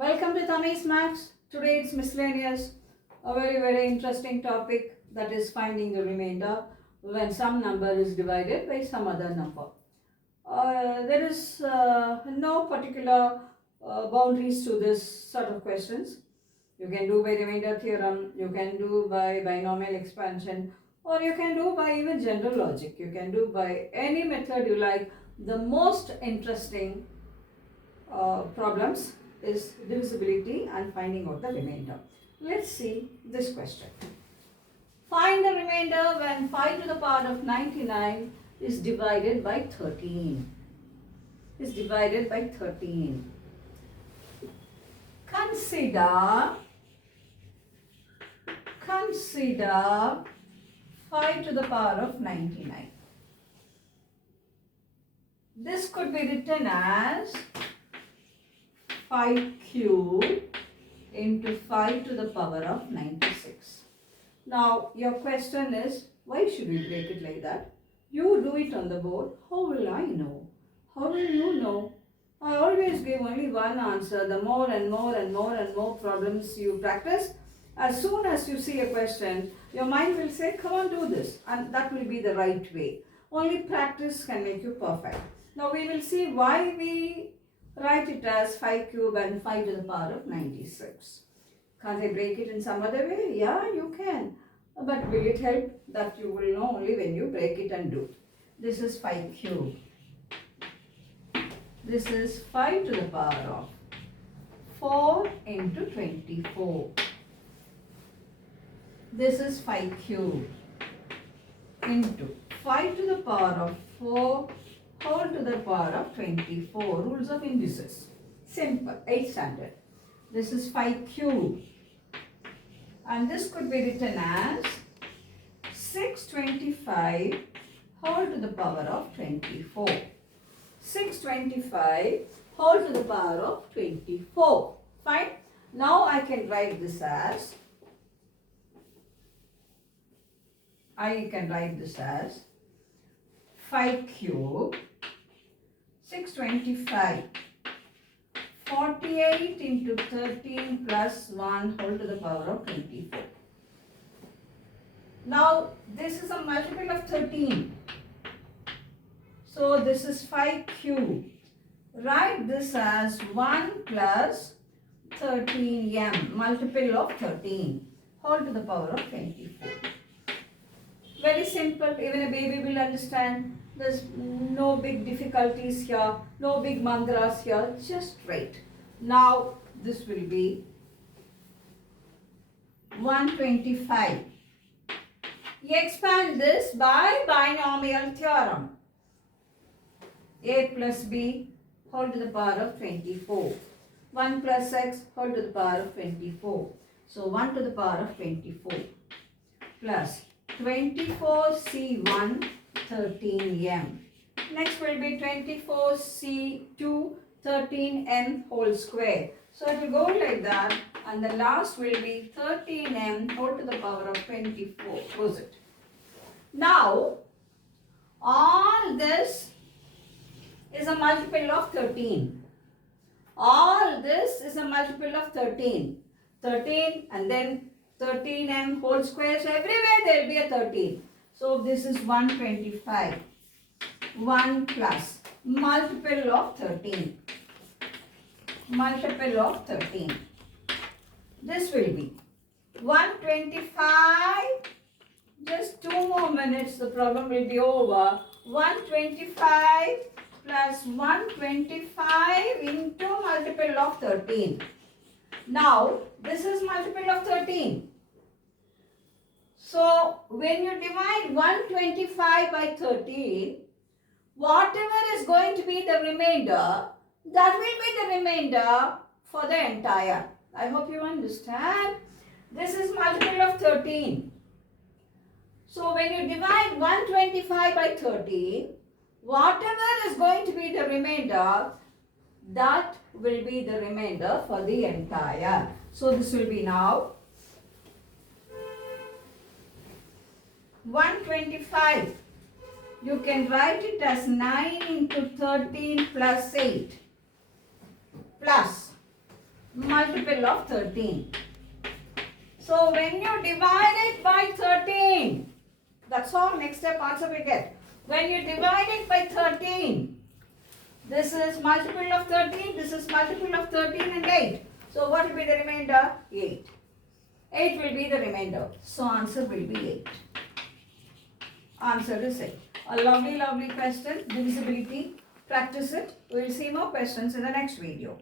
Welcome to Tammy's Maths. Today it's miscellaneous, a very interesting topic, that is finding the remainder when some number is divided by some other number. There is no particular boundaries to this sort of questions. You can do by remainder theorem, you can do by binomial expansion, or you can do by even general logic. You can do by any method you like. The most interesting problems is divisibility and finding out the remainder. Let's see this question. Find the remainder when 5 to the power of 99 is divided by 13. Is divided by 13. Consider 5 to the power of 99. This could be written as 5 cube into 5 to the power of 96. Now your question is, why should we break it like that? You do it on the board. How will I know? How will you know? I always give only one answer. The more and more problems you practice, as soon as you see a question, your mind will say, come on, do this. And that will be the right way. Only practice can make you perfect. Now we will see why we write it as 5 cube and 5 to the power of 96. Can't I break it in some other way? Yeah, you can. But will it help? That you will know only when you break it and do. This is 5 cube. This is 5 to the power of 4 into 24. This is 5 cube into 5 to the power of 4 whole to the power of 24. Rules of indices. Simple. 8th standard. This is 5 cube. And this could be written as 625 whole to the power of 24. 625 whole to the power of 24. Fine. Now I can write this as 5 cube 625 48 into 13 plus 1 whole to the power of 24. Now this is a multiple of 13. So this is 5 cube. Write this as 1 plus 13m, multiple of 13 whole to the power of 24. Very simple, even a baby will understand. There's no big difficulties here, no big mantras here, just write. Now this will be 125. You expand this by binomial theorem. A plus b whole to the power of 24. 1 plus x whole to the power of 24. So 1 to the power of 24 plus 24c1 13m. Next will be 24c2 13m whole square. So it will go like that, and the last will be 13m whole to the power of 24. Close it. Now all this is a multiple of 13. All this is a multiple of 13. 13 and then 13m whole square. So everywhere there will be a 13. So this is 125. 1 plus multiple of 13. Multiple of 13. This will be 125. Just 2 more minutes, the problem will be over. 125 plus 125 into multiple of 13. Now this is multiple of 13. So when you divide 125 by 13, whatever is going to be the remainder, that will be the remainder for the entire. I hope you understand. This is multiple of 13. So when you divide 125 by 13, whatever is going to be the remainder, that will be the remainder for the entire. So this will be now 125. You can write it as 9 into 13 plus 8 plus multiple of 13. So when you divide it by 13, that's all. Next step answer we get. When you divide it by 13, this is multiple of 13, this is multiple of 13 and 8. So what will be the remainder? 8. 8 will be the remainder. So answer will be 8. Answer is 8. A lovely, lovely question. Divisibility. Practice it. We will see more questions in the next video.